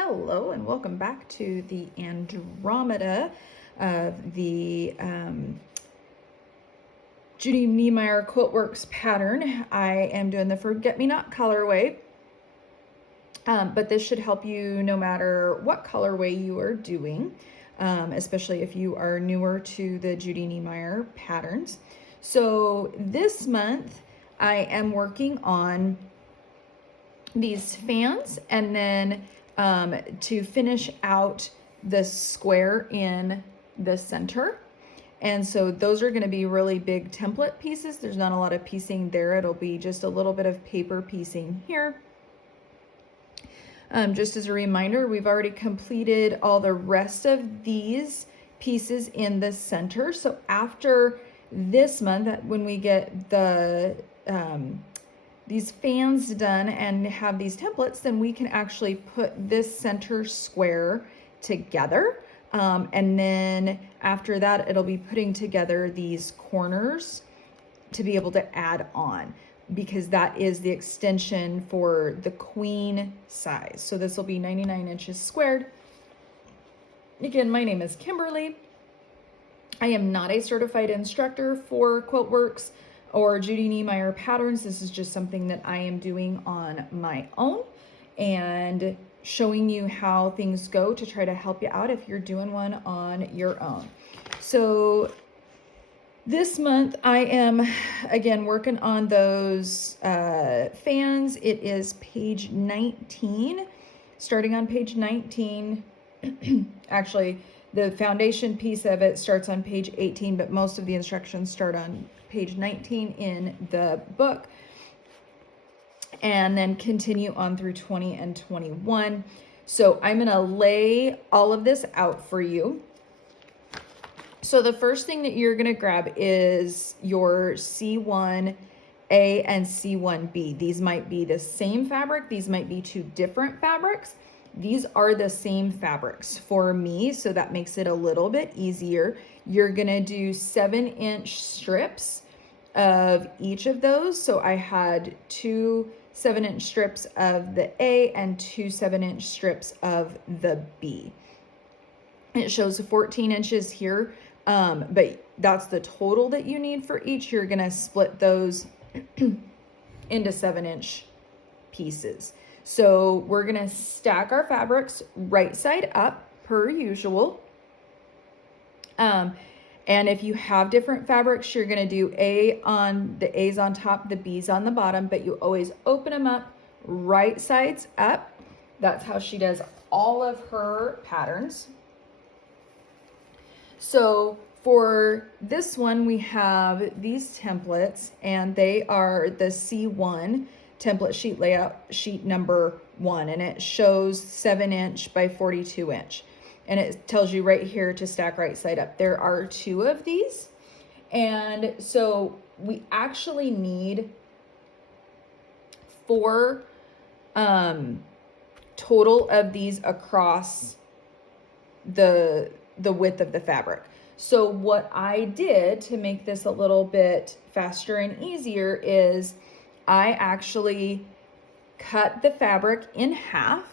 Hello and welcome back to the Andromeda of the Judy Niemeyer Quiltworks pattern. I am doing the Forget-Me-Not colorway, but this should help you no matter what colorway you are doing, especially if you are newer to the Judy Niemeyer patterns. So this month I am working on these fans, and then to finish out the square in the center. And so those are going to be really big template pieces. There's not a lot of piecing there. It'll be just a little bit of paper piecing here. Just as a reminder, we've already completed all the rest of these pieces in the center. So after this month, when we get the these fans done and have these templates, then we can actually put this center square together. And then after that, it'll be putting together these corners to be able to add on, because that is the extension for the queen size. So this will be 99 inches squared. Again, my name is Kimberly. I am not a certified instructor for Quiltworks or Judy Niemeyer patterns. This is just something that I am doing on my own and showing you how things go to try to help you out if you're doing one on your own. So this month I am again working on those fans. It is page 19, starting on page 19. Actually, the foundation piece of it starts on page 18, but most of the instructions start on page 19 in the book, and then continue on through 20 and 21. So I'm going to lay all of this out for you. So the first thing that you're going to grab is your C1A and C1B. These might be the same fabric. These might be two different fabrics. These are the same fabrics for me, so that makes it a little bit easier. You're gonna do 7-inch strips of each of those. So I had 2 7-inch strips of the A and 2 7-inch strips of the B. It shows 14 inches here, but that's the total that you need for each. You're gonna split those into 7-inch pieces. So we're gonna stack our fabrics right side up per usual. And if you have different fabrics, you're gonna do the A's on top, the B's on the bottom, but you always open them up right sides up. That's how she does all of her patterns. So for this one, we have these templates, and they are the C1 template sheet layout sheet number 1, and it shows 7-inch by 42 inch, and it tells you right here to stack right side up. There are 2 of these, and so we actually need 4 total of these across the width of the fabric. So what I did to make this a little bit faster and easier is I actually cut the fabric in half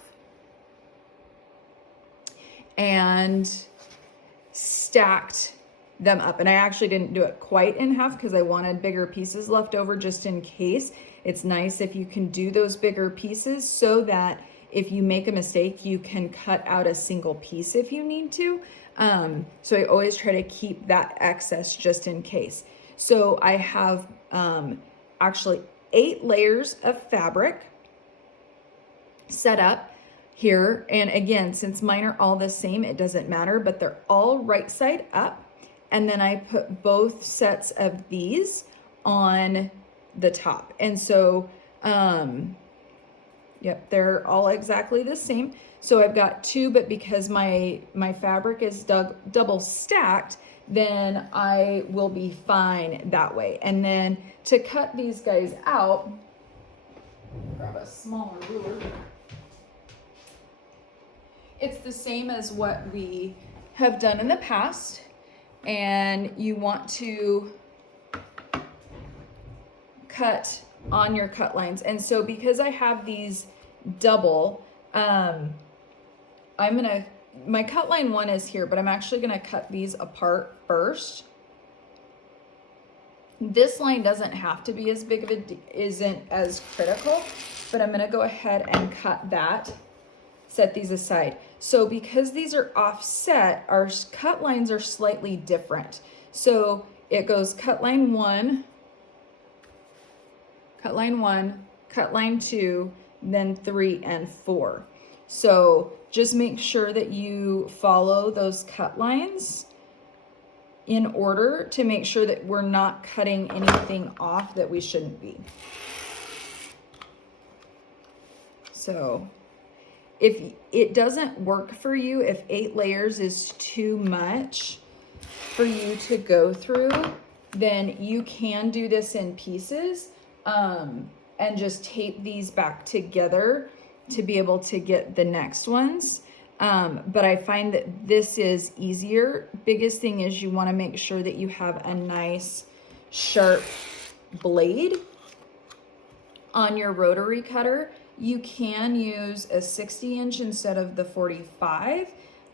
and stacked them up. And I actually didn't do it quite in half because I wanted bigger pieces left over just in case. It's nice if you can do those bigger pieces so that if you make a mistake, you can cut out a single piece if you need to. So I always try to keep that excess just in case. So I have actually 8 layers of fabric set up here. And again, since mine are all the same, it doesn't matter, but they're all right side up. And then I put both sets of these on the top. And so, yep, they're all exactly the same. So I've got 2, but because my fabric is double stacked, then I will be fine that way. And then to cut these guys out, grab a smaller ruler. It's the same as what we have done in the past, and you want to cut on your cut lines. And so because I have these double, my cut line 1 is here, but I'm actually gonna cut these apart first. This line doesn't have to be as big of isn't as critical, but I'm gonna go ahead and cut that, set these aside. So because these are offset, our cut lines are slightly different. So it goes cut line 1, cut line 2, then 3 and 4. So just make sure that you follow those cut lines in order to make sure that we're not cutting anything off that we shouldn't be. So if it doesn't work for you, if 8 layers is too much for you to go through, then you can do this in pieces and just tape these back together to be able to get the next ones. But I find that this is easier. Biggest thing is you want to make sure that you have a nice sharp blade on your rotary cutter. You can use a 60-inch instead of the 45,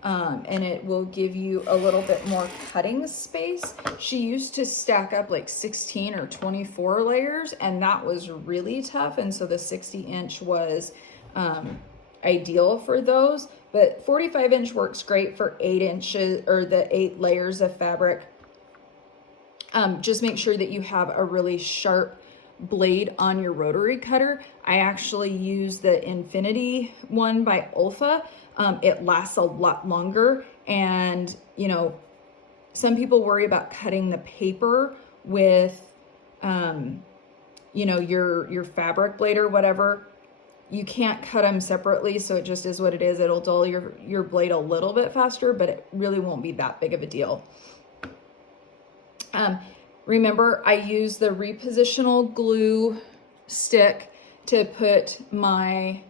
and it will give you a little bit more cutting space. She used to stack up like 16 or 24 layers, and that was really tough, and so the 60-inch was ideal for those. But 45-inch works great for 8 inches or the 8 layers of fabric. Just make sure that you have a really sharp blade on your rotary cutter. I actually use the Infinity one by Olfa. It lasts a lot longer, and you know, some people worry about cutting the paper with you know, your fabric blade or whatever. You can't cut them separately, so it just is what it is. It'll dull your blade a little bit faster, but it really won't be that big of a deal. Remember, I use the repositional glue stick to put my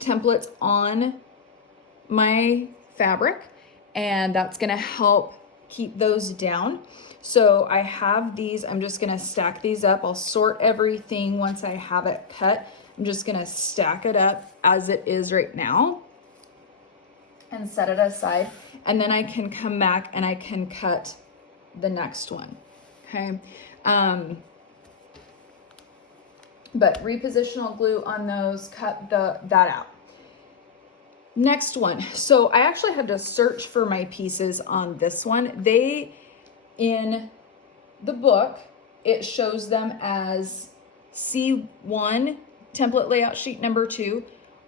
templates on my fabric, and that's gonna help keep those down. So I have these, I'm just gonna stack these up. I'll sort everything once I have it cut. I'm just gonna stack it up as it is right now and set it aside. And then I can come back and I can cut the next one, okay? But repositional glue on those, cut that out. Next one. So I actually had to search for my pieces on this one. In the book, it shows them as C1, template layout sheet number 2.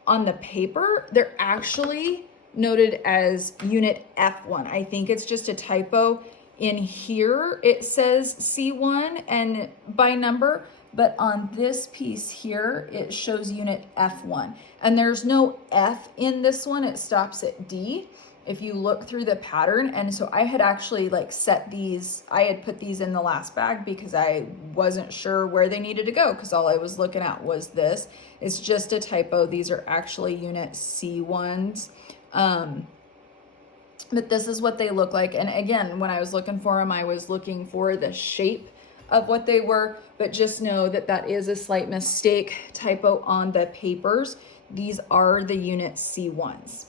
On the paper, they're actually noted as unit F1. I think it's just a typo. In here, it says C1 and by number, but on this piece here, it shows unit F1. And there's no F in this one, it stops at D if you look through the pattern. And so I had actually like set these, I had put these in the last bag because I wasn't sure where they needed to go, because all I was looking at was this. It's just a typo. These are actually unit C1s. But this is what they look like. And again, when I was looking for them, I was looking for the shape of what they were, but just know that that is a slight mistake, typo on the papers. These are the unit C1s.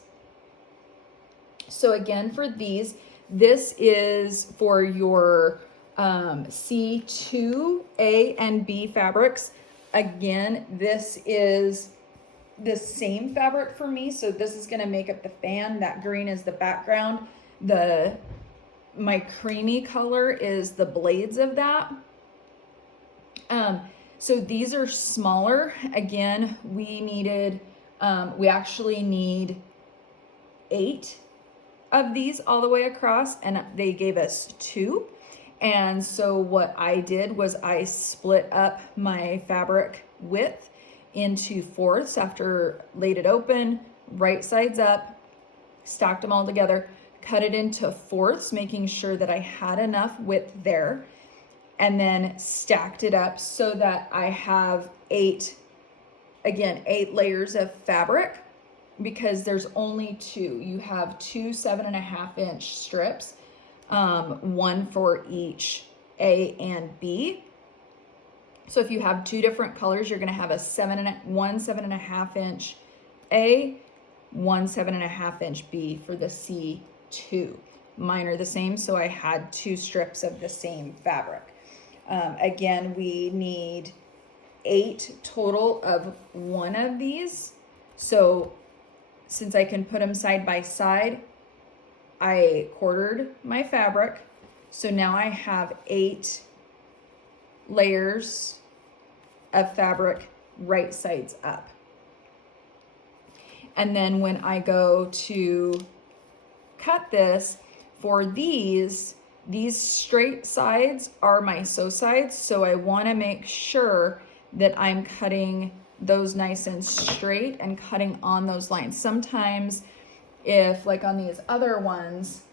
So again, for these, this is for your C2, A, and B fabrics. Again, this is the same fabric for me, so this is going to make up the fan. That green is the background. My creamy color is the blades of that. So these are smaller. Again, we actually need 8 of these all the way across, and they gave us 2. And so what I did was I split up my fabric width into fourths after laid it open, right sides up, stacked them all together, cut it into fourths, making sure that I had enough width there, and then stacked it up so that I have 8 layers of fabric, because there's only 2. You have 2 7.5-inch strips, one for each A and B. So if you have 2 different colors, you're going to have one 7.5-inch A one 7.5 inch B for the C2. Mine are the same, so I had 2 strips of the same fabric. Again, we need 8 total of one of these. So since I can put them side by side, I quartered my fabric. So now I have 8 layers of fabric right sides up. And then when I go to cut this, for these straight sides are my sew sides, so I want to make sure that I'm cutting those nice and straight and cutting on those lines. Sometimes if, like on these other ones,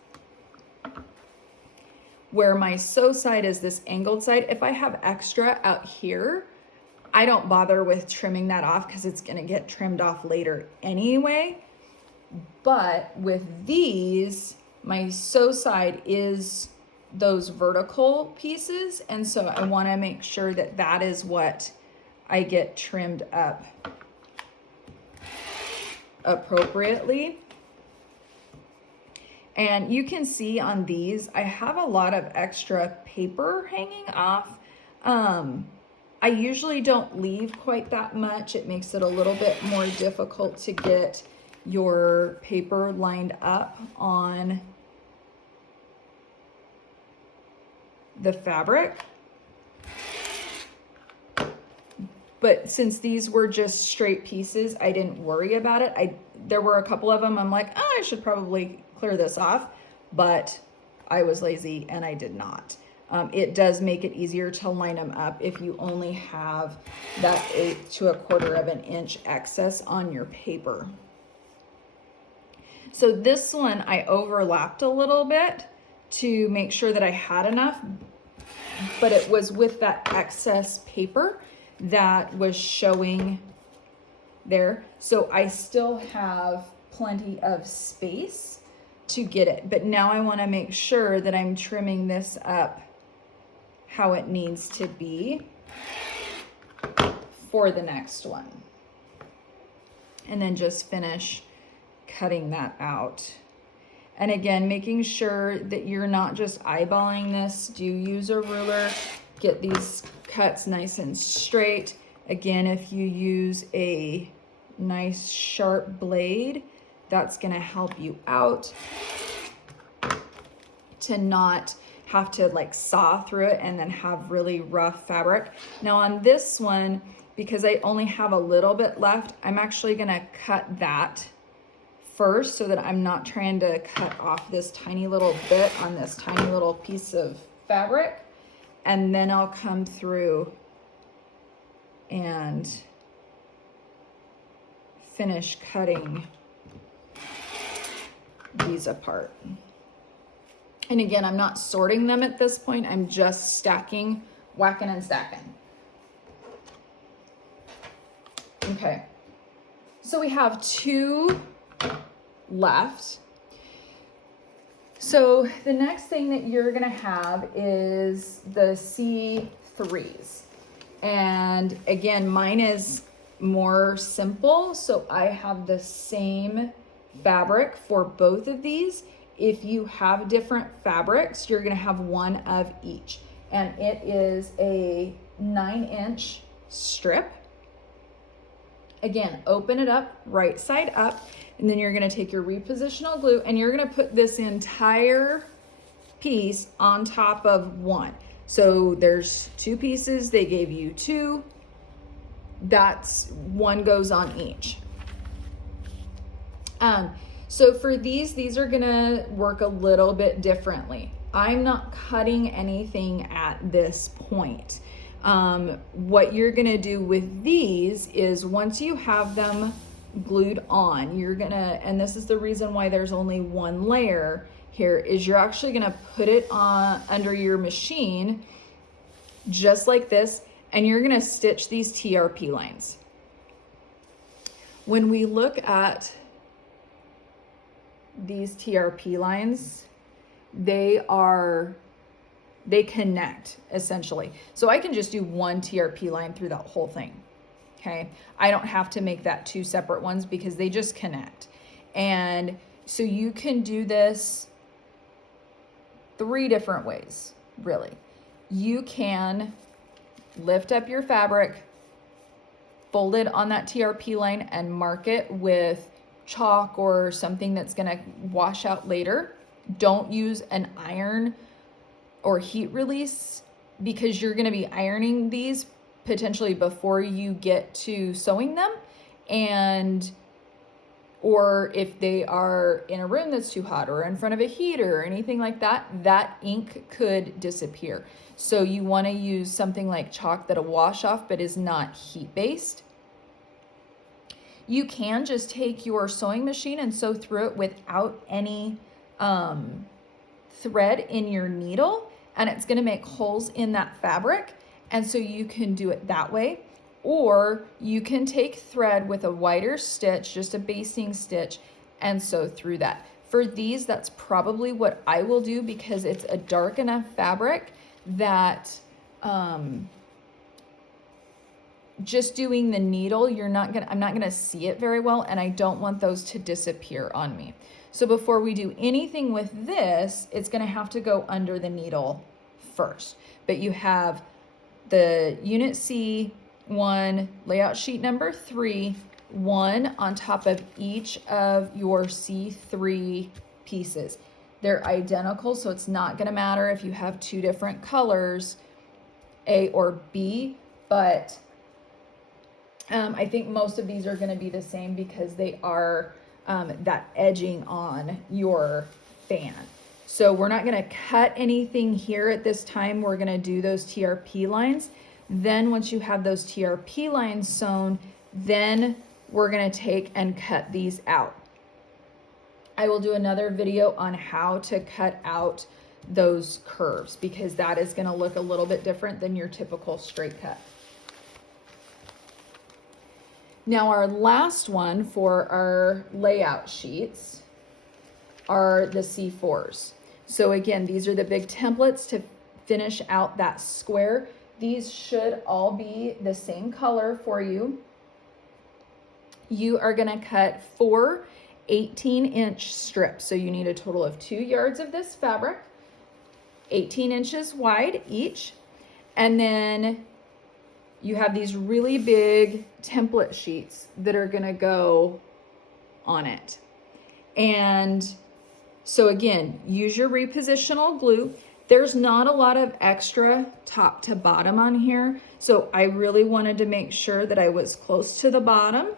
where my sew side is this angled side, if I have extra out here, I don't bother with trimming that off because it's going to get trimmed off later anyway. But with these, my sew side is those vertical pieces, and so I want to make sure that that is what I get trimmed up appropriately. And you can see on these, I have a lot of extra paper hanging off. I usually don't leave quite that much. It makes it a little bit more difficult to get your paper lined up on the fabric. But since these were just straight pieces, I didn't worry about it. There were a couple of them I'm like, oh, I should probably clear this off, but I was lazy and I did not. It does make it easier to line them up if you only have that 1/8 to 1/4 of an inch excess on your paper. So this one I overlapped a little bit to make sure that I had enough, but it was with that excess paper that was showing there. So I still have plenty of space to get it, but now I want to make sure that I'm trimming this up how it needs to be for the next one. And then just finish cutting that out. And again, making sure that you're not just eyeballing this. Do use a ruler, get these cuts nice and straight. Again, if you use a nice sharp blade, that's gonna help you out to not have to like saw through it and then have really rough fabric. Now on this one, because I only have a little bit left, I'm actually gonna cut that first so that I'm not trying to cut off this tiny little bit on this tiny little piece of fabric. And then I'll come through and finish cutting these apart. And again, I'm not sorting them at this point. I'm just stacking, whacking and stacking. Okay, so we have 2 left. So the next thing that you're gonna have is the C3s. And again, mine is more simple. So I have the same fabric for both of these. If you have different fabrics, you're gonna have one of each. And it is a 9-inch strip. Again, open it up, right side up, and then you're gonna take your repositional glue and you're gonna put this entire piece on top of one. So there's 2 pieces, they gave you 2. That's 1 goes on each. So for these are gonna work a little bit differently. I'm not cutting anything at this point. What you're gonna do with these is once you have them glued on, you're gonna, and this is the reason why there's only 1 layer here, is you're actually gonna put it on under your machine just like this, and you're gonna stitch these TRP lines. When we look at these TRP lines, they connect essentially. So I can just do 1 TRP line through that whole thing. Okay, I don't have to make that 2 separate ones because they just connect. And so you can do this 3 different ways, really. You can lift up your fabric, fold it on that TRP line, and mark it with chalk or something that's going to wash out later. Don't use an iron or heat release, because you're going to be ironing these potentially before you get to sewing them. And or if they are in a room that's too hot or in front of a heater or anything like that, that ink could disappear. So you want to use something like chalk that'll wash off but is not heat based. You can just take your sewing machine and sew through it without any thread in your needle, and it's going to make holes in that fabric, and so you can do it that way. Or you can take thread with a wider stitch, just a basting stitch, and sew through that. For these, that's probably what I will do, because it's a dark enough fabric that just doing the needle, I'm not gonna see it very well, and I don't want those to disappear on me. So before we do anything with this, it's gonna have to go under the needle first. But you have the Unit C1 layout sheet number 3, 1 on top of each of your C3 pieces. They're identical, so it's not gonna matter if you have 2 different colors, A or B, but I think most of these are going to be the same because they are that edging on your fan. So we're not going to cut anything here at this time. We're going to do those TRP lines. Then once you have those TRP lines sewn, then we're going to take and cut these out. I will do another video on how to cut out those curves, because that is going to look a little bit different than your typical straight cut. Now our last one for our layout sheets are the C4s. So again, these are the big templates to finish out that square. These should all be the same color for you. You are going to cut 4 18-inch strips. So you need a total of 2 yards of this fabric, 18 inches wide each. And then you have these really big template sheets that are gonna go on it. And so again, use your repositional glue. There's not a lot of extra top to bottom on here, so I really wanted to make sure that I was close to the bottom,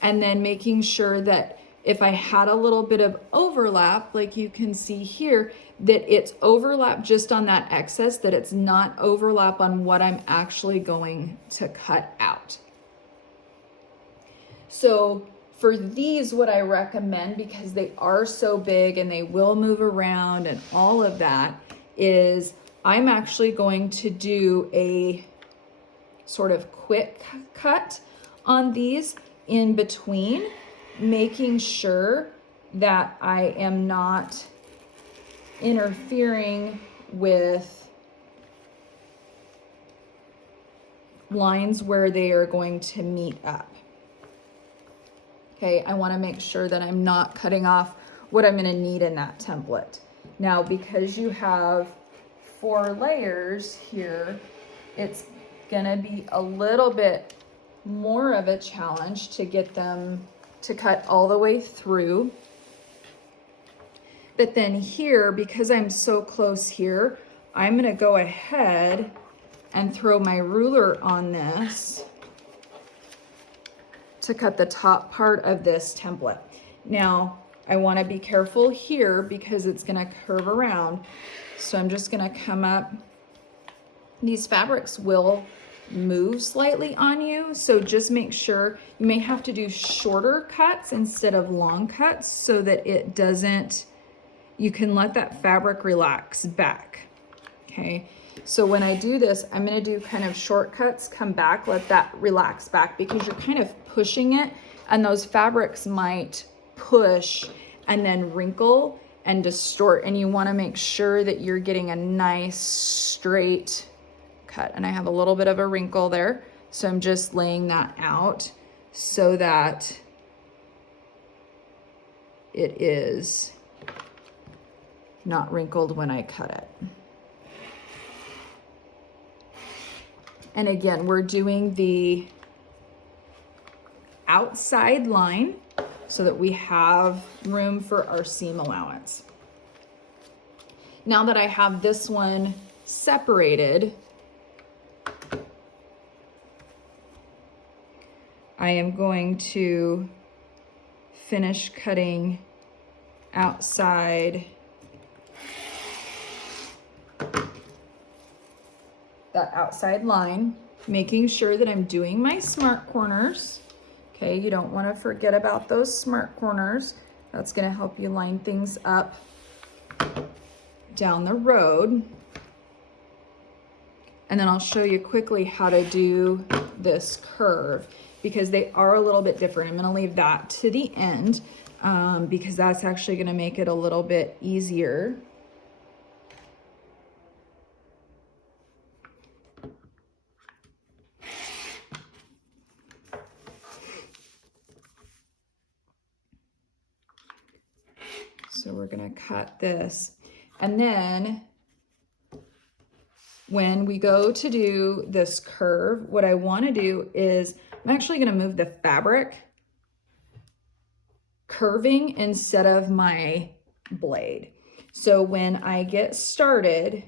and then making sure that if I had a little bit of overlap, like you can see here, that it's overlap just on that excess, that it's not overlap on what I'm actually going to cut out. So for these, what I recommend, because they are so big and they will move around and all of that, is I'm actually going to do a sort of quick cut on these in between, making sure that I am not interfering with lines where they are going to meet up. Okay, I want to make sure that I'm not cutting off what I'm going to need in that template. Now, because you have 4 layers here, it's going to be a little bit more of a challenge to get them to cut all the way through. But then here, because I'm so close here, I'm going to go ahead and throw my ruler on this to cut the top part of this template. Now, I want to be careful here because it's going to curve around. So I'm just going to come up. These fabrics will move slightly on you, so just make sure you may have to do shorter cuts instead of long cuts so that it doesn't, you can let that fabric relax back. Okay, so when I do this, I'm going to do kind of shortcuts, come back, let that relax back, because you're kind of pushing it and those fabrics might push and then wrinkle and distort, and you want to make sure that you're getting a nice straight cut. And I have a little bit of a wrinkle there, so I'm just laying that out so that it is not wrinkled when I cut it. And again, we're doing the outside line so that we have room for our seam allowance. Now that I have this one separated, I am going to finish cutting outside that outside line, making sure that I'm doing my smart corners. Okay, you don't want to forget about those smart corners. That's going to help you line things up down the road. And then I'll show you quickly how to do this curve, because they are a little bit different. I'm going to leave that to the end because that's actually going to make it a little bit easier. So we're going to cut this. And then when we go to do this curve, what I want to do is I'm actually going to move the fabric curving instead of my blade. So when I get started,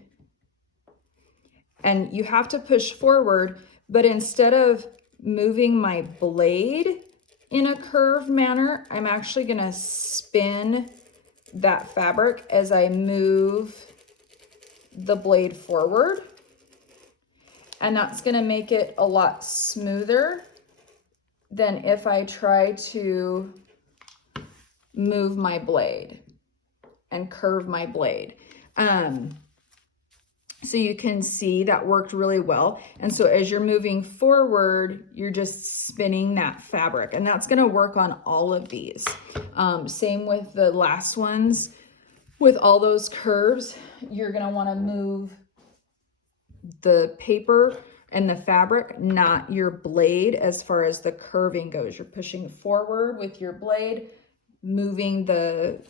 and you have to push forward, but instead of moving my blade in a curved manner, I'm actually going to spin that fabric as I move the blade forward. And that's going to make it a lot smoother than if I try to move my blade and curve my blade. So you can see that worked really well. And so as you're moving forward, you're just spinning that fabric, and that's going to work on all of these. Same with the last ones. With all those curves, you're going to want to move the paper and the fabric, not your blade. As far as the curving goes, you're pushing forward with your blade, moving the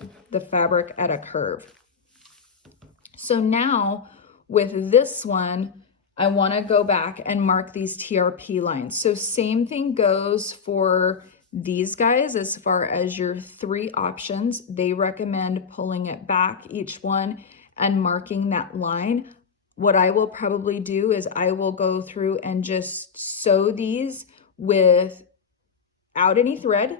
fabric at a curve. So now with this one, I want to go back and mark these TRP lines. So same thing goes for these guys. As far as your 3 options, they recommend pulling it back, each one, and marking that line. What I will probably do is I will go through and just sew these without any thread,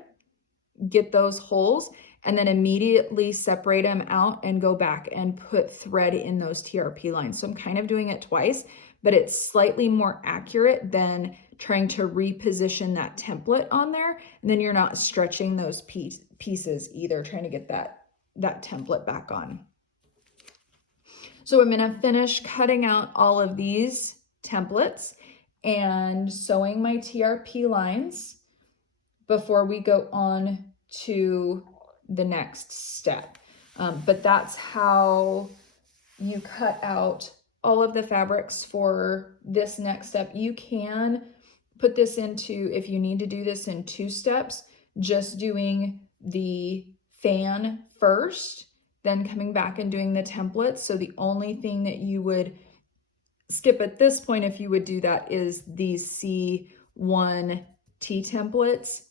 get those holes, and then immediately separate them out and go back and put thread in those TRP lines. So I'm kind of doing it twice, but it's slightly more accurate than trying to reposition that template on there. And then you're not stretching those pieces either, trying to get that template back on. So I'm going to finish cutting out all of these templates and sewing my TRP lines before we go on to the next step. But that's how you cut out all of the fabrics for this next step. You can put this into, if you need to do this in 2 steps, just doing the fan first, then coming back and doing the templates. So the only thing that you would skip at this point, if you would do that, is these C1 T templates,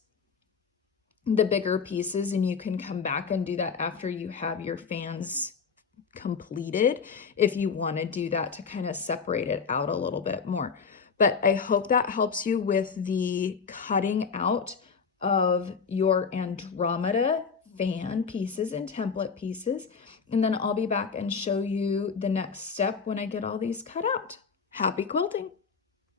the bigger pieces, and you can come back and do that after you have your fans completed if you want to do that to kind of separate it out a little bit more. But I hope that helps you with the cutting out of your Andromeda fan pieces and template pieces. And then I'll be back and show you the next step when I get all these cut out. Happy quilting!